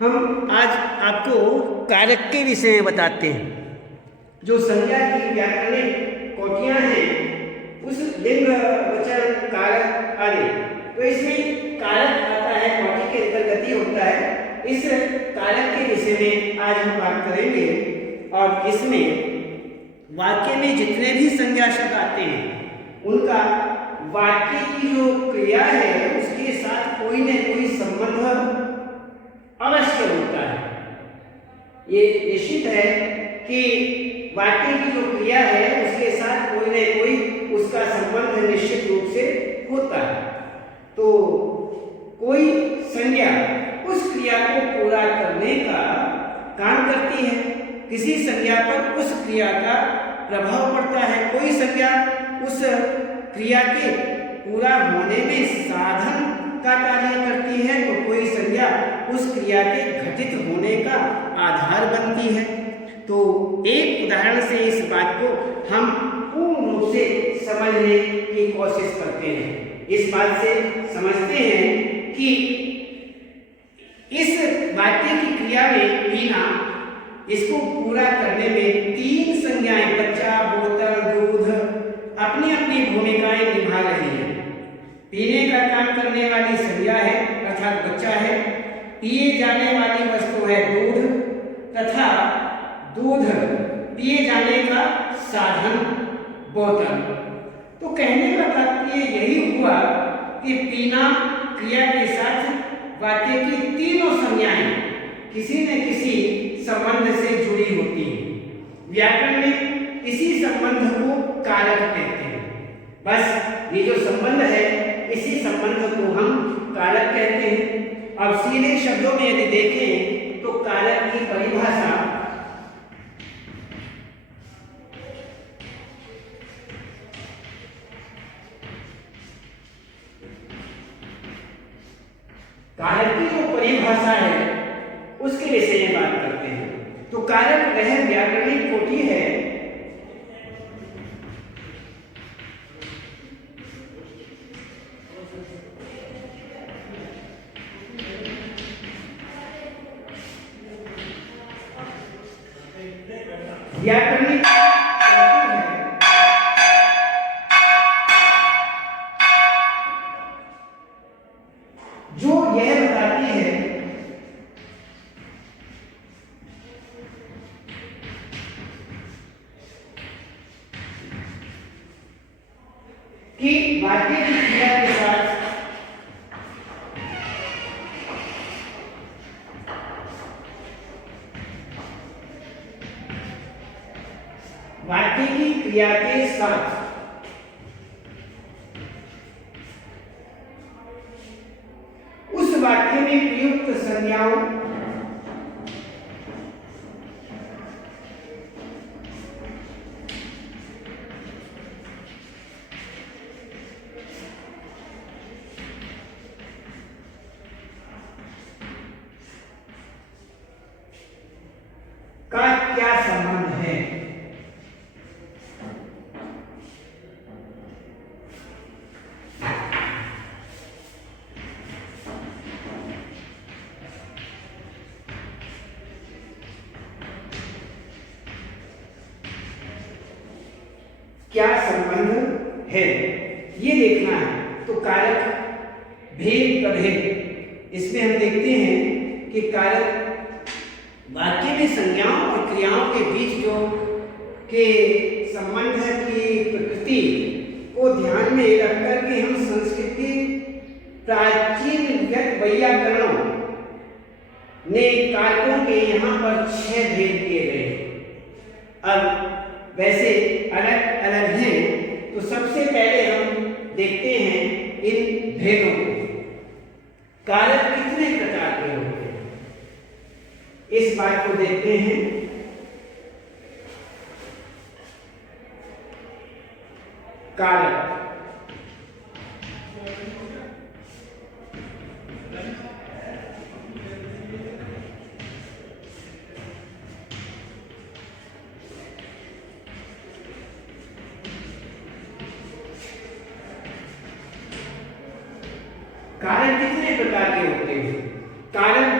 हम आज आपको कारक के विषय में बताते हैं। जो संज्ञा की व्याकरणिक कोटियां हैं उस लिंग वचन कारक आदि, तो इसमें कारक आता है, कोटि के अंतर्गत ही होता है। इस कारक के विषय में आज हम बात करेंगे और इसमें वाक्य में जितने भी संज्ञा शब्द आते हैं उनका वाक्य की जो क्रिया है उसके साथ कोई न कोई संबंध अवश्य होता है। ये निश्चित है कि वाक्य की जो क्रिया है उसके साथ कोई न कोई उसका संबंध निश्चित रूप से होता है। तो कोई संज्ञा उस क्रिया को पूरा करने का काम करती है, किसी संज्ञा पर उस क्रिया का प्रभाव पड़ता है, कोई संज्ञा उस क्रिया के पूरा होने में साधन का कार्य करती है, तो कोई संज्ञा उस क्रिया के घटित होने का आधार बनती है। तो एक उदाहरण से इस बात को हम पूर्ण रूप से समझने की कोशिश करते हैं। इस बात से समझते हैं कि इस वाक्य की क्रिया में पीना, इसको पूरा करने में तीन संज्ञाएं बच्चा, बोतल, दूध अपनी अपनी भूमिकाएं निभा रही हैं। पीने का काम करने वाली संज्ञा है अर्थात बच्चा है, पिए जाने वाली वस्तु है दूध तथा दूध पिए जाने का साधन बोतल। तो कहने का तात्पर्य यही हुआ कि पीना क्रिया के साथ वाक्य की तीनों संज्ञाएं किसी न किसी संबंध से जुड़ी होती हैं। व्याकरण में इसी संबंध को कारक कहते हैं। बस ये जो संबंध है इसी संबंध को हम कारक कहते हैं। अब सीधे शब्दों में यदि देखें तो कारक की परिभाषा है उसके विषय में बात करते हैं। तो कारक वह व्याकरणिक कोटि है व्याकरणिक जो यह बताती है कि वाक्य की क्रिया के साथ वाक्य की क्रिया के साथ उस वाक्य में प्रयुक्त संज्ञाओं का क्या संबंध है। क्या संबंध है ये देखना है। तो कारक भेद प्रभेद, इसमें हम देखते हैं कि कारक वाक्य में संज्ञाओं और क्रियाओं के बीच जो के संबंध की प्रकृति को ध्यान में रखकर के हम संस्कृति प्राचीन वैयाकरणों ने कारकों के यहाँ पर 6 भेद किए गए। अब वैसे अलग अलग हैं, तो सबसे पहले हम देखते हैं इन भेदों को। कारक कितने प्रकार के होते हैं इस बात को देखते हैं। कारक कारक कितने प्रकार के होते हैं। कारक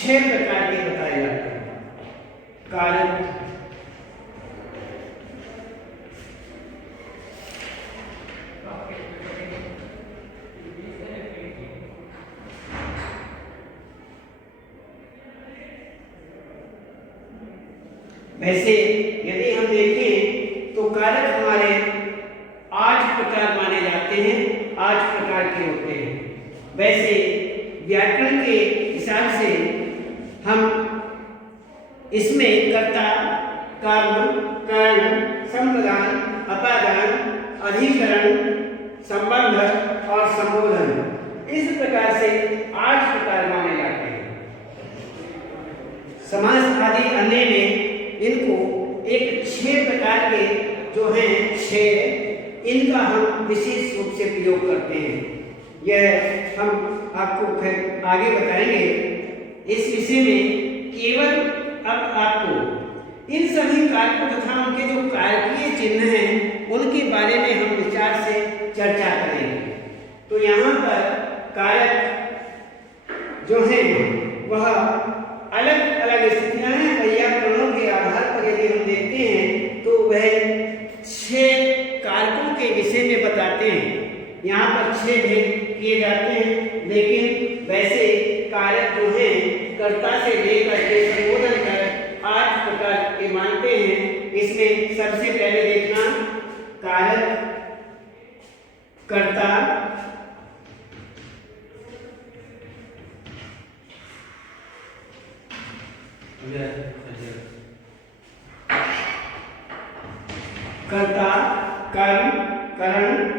6 प्रकार के बताए जाते हैं। कारक, वैसे यदि हम देखें तो कारक हमारे 8 प्रकार माने जाते हैं, 8 प्रकार के होते हैं। वैसे व्याकरण के हिसाब से हम इसमें कर्ता, कर्म, करण, संप्रदान, अपादान, अधिकरण, संबंध और संबोधन, इस प्रकार से 8 प्रकार माने जाते हैं। समास आदि अन्य में इनको एक 6 प्रकार के जो हैं 6, इनका हम विशेष रूप से प्रयोग करते हैं। यह हम आपको फिर आगे बताएंगे। इस विषय में केवल अब आपको इन सभी कारकों तथा उनके जो कारकीय चिन्ह हैं उनके बारे में हम विचार से चर्चा करेंगे। तो यहाँ पर कारक जो हैं वह अलग अलग स्थितियां हैं। व्याकरणों के आधार पर यदि हम देखते हैं तो वह 6 कारकों के विषय में बताते हैं। यहाँ पर 6 भेद किए जाते हैं, लेकिन वैसे कारक जो हैं कर्ता से लेकर के संबोधन तक 8 प्रकार के मानते हैं। इसमें सबसे पहले देखना कारक, कर्ता, कर्ता, कर्म, करण,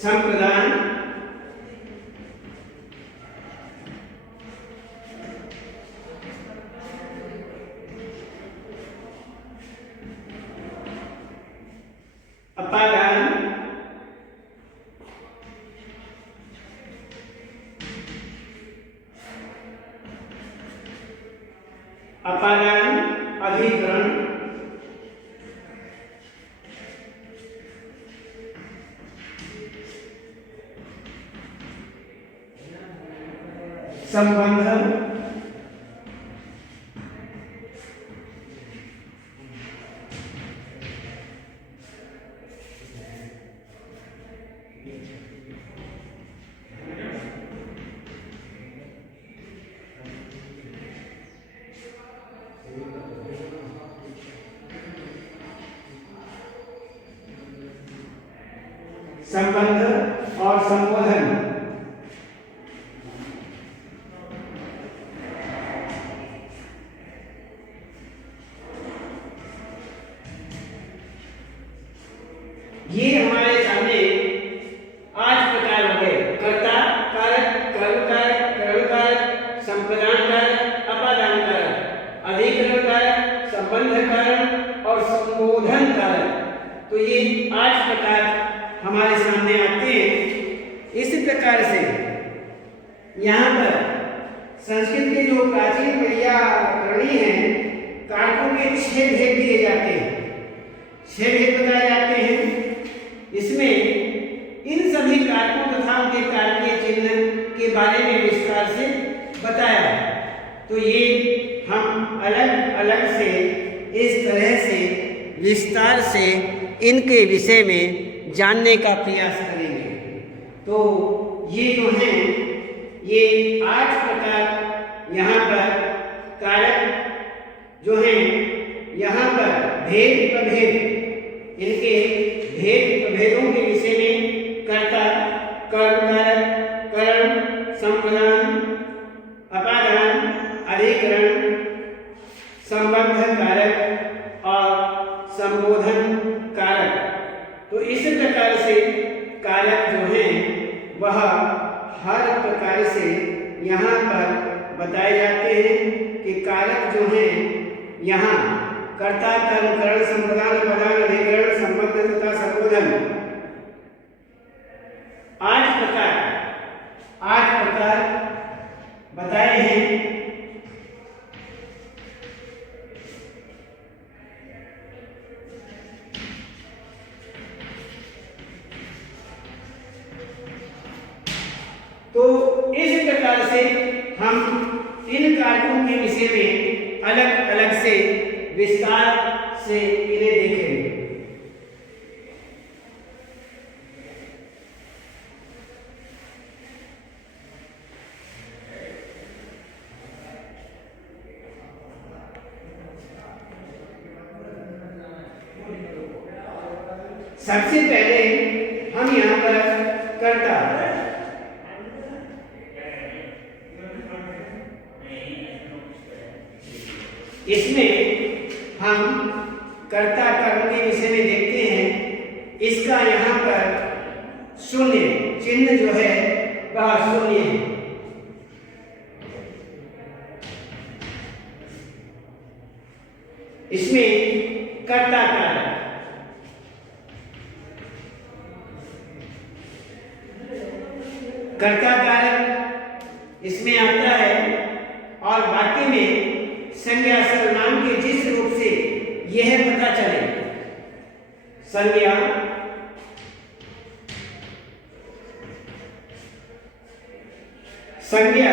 संप्रदान, अपादान, अपादान, अधिकरण, संबंध, संबंध और संबोधन। ये हमारे सामने 8 प्रकार हो गए। कर्ता कारक, कर्म कारक, करण कारक, संप्रदान कारक, अपादान कारक, अधिकरण कारक, संबंध कारक और संबोधन कारक। तो ये 8 प्रकार हमारे सामने आते हैं। इस प्रकार से यहाँ पर संस्कृत के जो प्राचीन व्याकरणी हैं कारकों के 6 भेद दिए जाते हैं, 6 भेद बताए जाते हैं। इसमें इन सभी कारकों तथा उनके कारकीय चिन्ह के बारे में विस्तार से बताया। तो ये हम अलग अलग से इस तरह से विस्तार से इनके विषय में जानने का प्रयास करेंगे। तो ये जो हैं ये 8 प्रकार यहाँ पर कारक जो हैं, यहाँ पर भेद प्रभेद, इनके भेद प्रभेदों के विषय में कर्ता, कर्म कारक, करण, संप्रदान, अपादान, अधिकरण, संबंध कारक और संबोधन कारक। तो इस प्रकार से कारक जो हैं वह हर प्रकार से यहाँ पर बताए जाते हैं कि कारक जो हैं यहाँ कर्ता, कर्म, करण, संप्रदान, अपादान, अधिकरण, संबंध तथा संबोधन 8 प्रकार प्रकार से हम इन कारकों के विषय में अलग अलग से विस्तार से इन्हें देखेंगे। सबसे पहले हम यहाँ पर कर्ता, इसमें हम कर्ता कर्म के विषय में देखते हैं। इसका यहाँ पर शून्य चिन्ह जो है वह शून्य है। इसमें कर्ता कारक, कर्ता कारक इसमें आता है और वाक्य में संज्ञा सर्वनाम के जिस रूप से यह पता चले, संज्ञा संज्ञा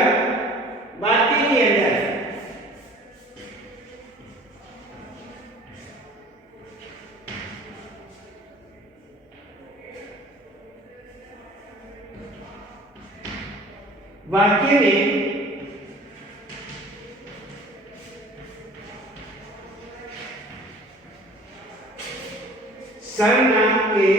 वाक्य के अंदर वाक्य में सर्वनाम के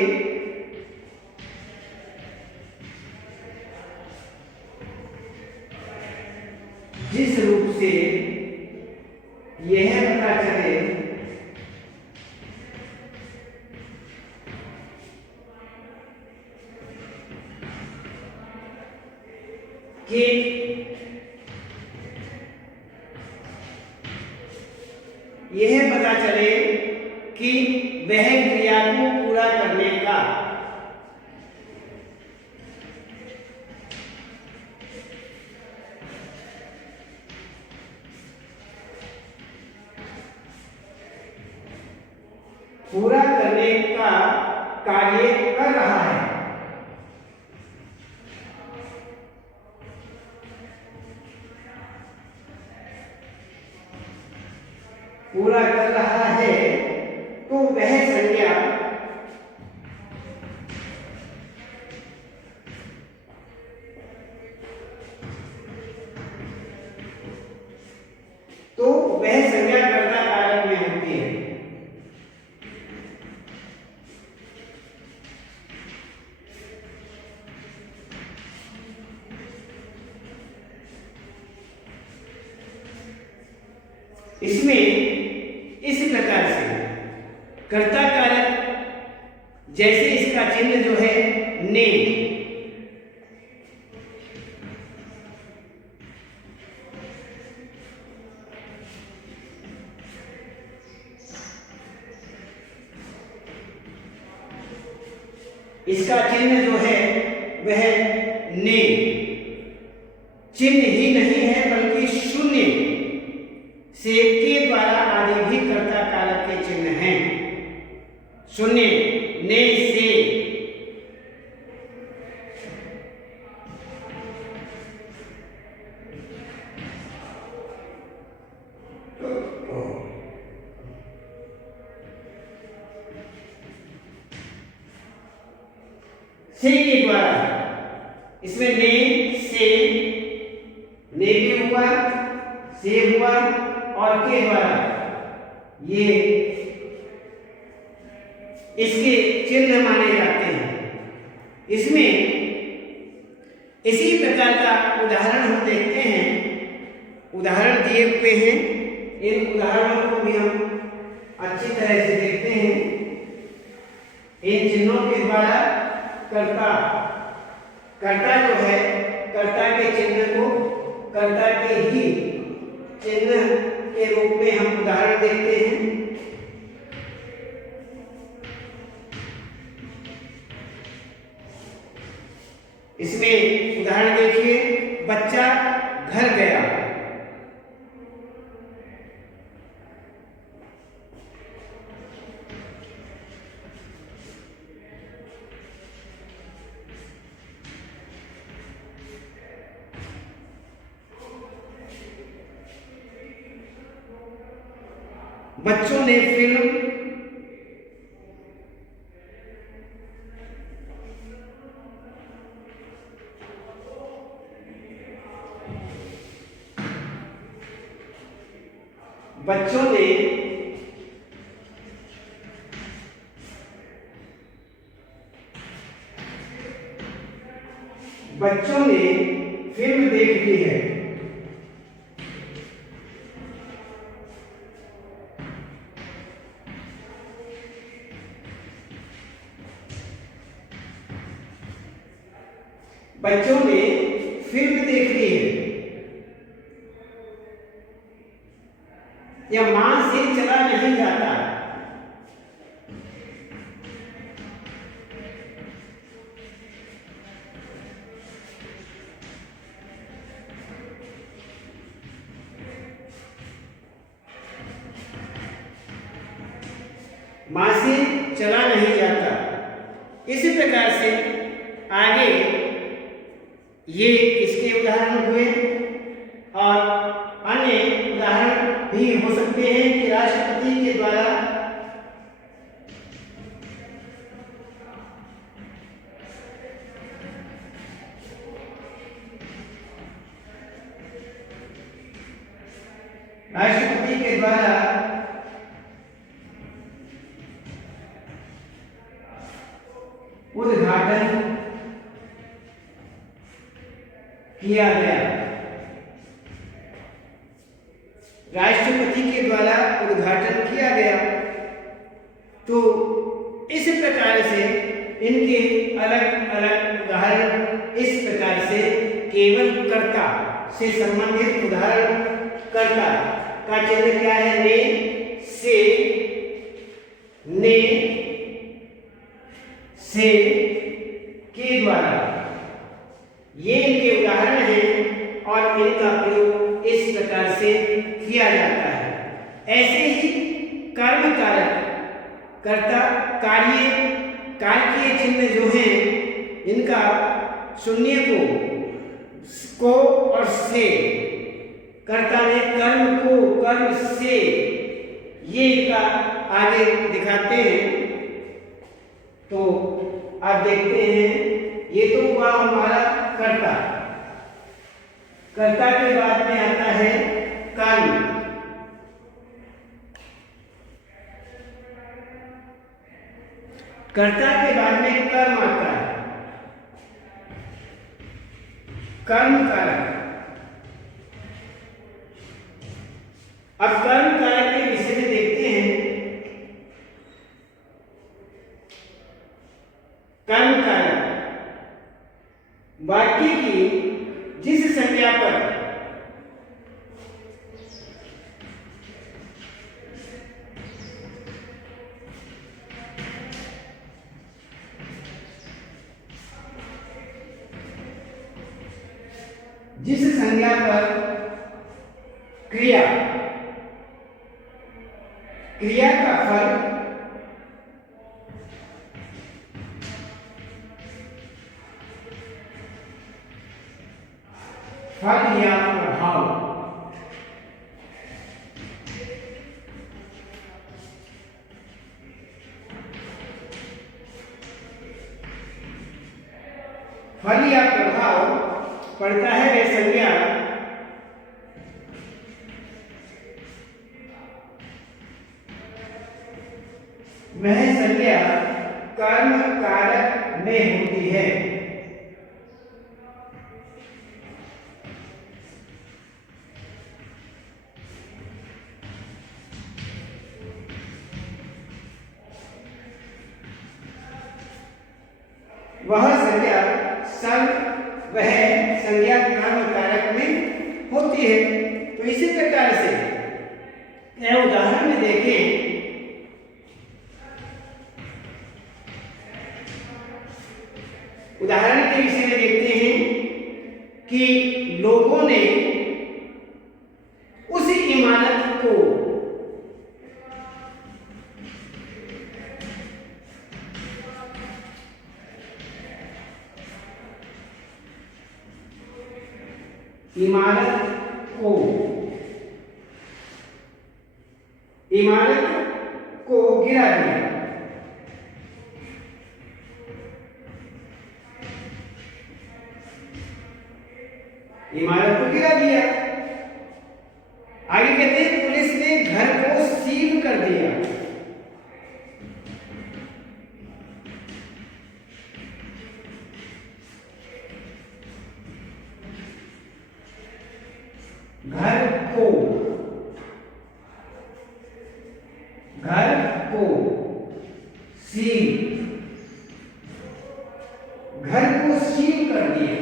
जिस रूप से यह पता चले कि यह पता चले कि वह क्रिया को पूरा करने का कार्य कर रहा है। पूरा कर रहा है तो वह संज्ञा कर्ता कारक में होती है। इसमें इस प्रकार से कर्ता कारक जैसे इसका चिन्ह जो है ने, इसका चिन्ह जो है वह ने चिन्ह ही नहीं है बल्कि शून्य से के द्वारा आदि भी कर्ता कारक के चिन्ह हैं। शून्य ने से के द्वारा, इसमें ने से ने भी हुआ, से हुआ और के द्वारा ये इसके चिन्ह माने जाते हैं। इसमें इसी प्रकार का उदाहरण हम देखते हैं। उदाहरण दिए हुए हैं, इन उदाहरणों को भी हम अच्छी तरह से देखते हैं। इन चिन्हों के द्वारा कर्ता जो है कर्ता के चिन्ह को कर्ता के ही चिन्ह के रूप में हम उदाहरण देखते हैं। इसमें उदाहरण देखिए, बच्चा घर गया, बच्चों ने फिल्म बच्चों ने बच्चों ने फिल्म देख ली है। बच्चों ने फिल्म देख ली है। या मां से चला नहीं जाता। मां से चला नहीं जाता। इसी प्रकार से आगे ये इसके उदाहरण हुए और अन्य उदाहरण भी हो सकते हैं कि राष्ट्रपति के द्वारा उद्घाटन किया गया। राष्ट्रपति के द्वारा उद्घाटन किया गया। तो इस प्रकार से इनके अलग अलग उदाहरण इस प्रकार से केवल कर्ता से संबंधित उदाहरण कर्ता का चिन्ह क्या है? ने, से, ने, से, के द्वारा, ये इनके उदाहरण हैं और इनका प्रयोग इस प्रकार से किया जाता है। ऐसे ही कर्म कारक कर्ता कार्य चिन्ह जो हैं इनका शून्य को और से, कर्ता ने कर्म को कर्म से, ये इनका आगे दिखाते हैं। तो आप देखते हैं ये तो हुआ हमारा कर्ता। कर्ता के बाद में आता है कर्म। कर्ता के बाद में कर्म आता है, कर्म कारक। अब कर्म कारक के विषय में देखते हैं। कर्म कारक वाक्य की जिस संज्ञा पर क्रिया का फल या प्रभाव पड़ता है वह संज्ञा कर्म कारक में होती है। वह संज्ञा कर्म कारक में होती है। तो इसी प्रकार से यह उदाहरण में देखें, उदाहरण के विषय में देखते हैं कि लोगों ने उस इमारत को इमारत को गिरा दिया। इमारत को गिरा दिया। आगे कहते हैं पुलिस ने घर को सील कर दिया। घर को सील, घर को सील कर दिया।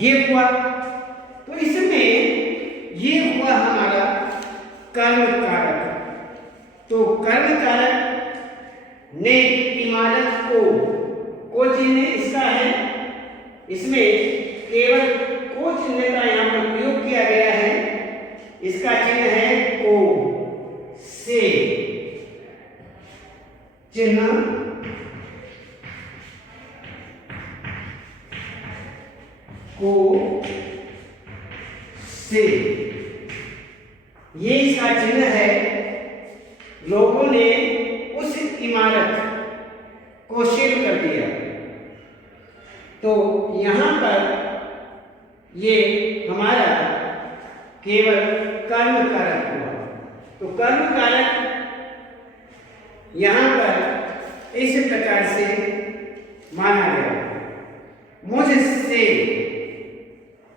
ये हुआ। तो इसमें ये हुआ हमारा कर्म कारक। तो कर्म कारक ने इमारत को चिन्ह इसका है, इसमें केवल को चिन्ह का यहाँ पर प्रयोग किया गया है। इसका चिन्ह है को से, चिन्ह को से, ये इसका चिन्ह है। लोगों ने उस इमारत को सील कर दिया। तो यहां पर ये हमारा केवल कर्म कारक हुआ। तो कर्म कारक यहां पर इस प्रकार से माना गया, मुझसे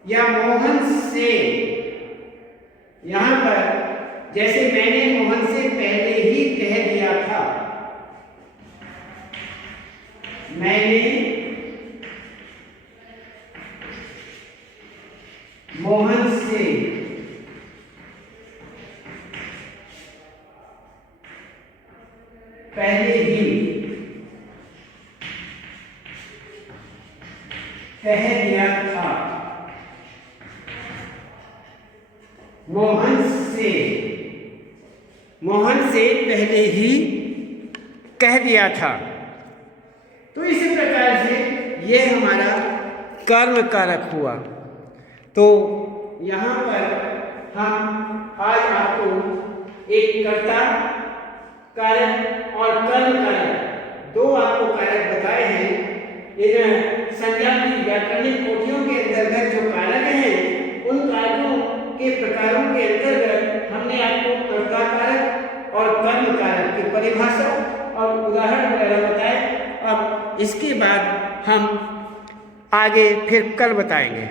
या मोहन से। यहां पर जैसे मैंने मोहन से पहले ही कह दिया था, मैंने मोहन से पहले ही कह दिया था। मोहन से पहले ही कह दिया था। तो इस प्रकार से यह हमारा कर्म कारक हुआ। तो यहाँ पर हम आज आपको एक कर्ता कारक और कर्म कारक, दो आपको कारक बताए हैं। इन संज्ञा की व्याकरणिक कोटियों के अंतर्गत जो कारक हैं, उन कारकों के प्रकारों के अंतर्गत हमने आपको कर्ता कारक और कर्म कारक की परिभाषा और उदाहरण वगैरह बताए। अब इसके बाद हम आगे फिर कल बताएंगे।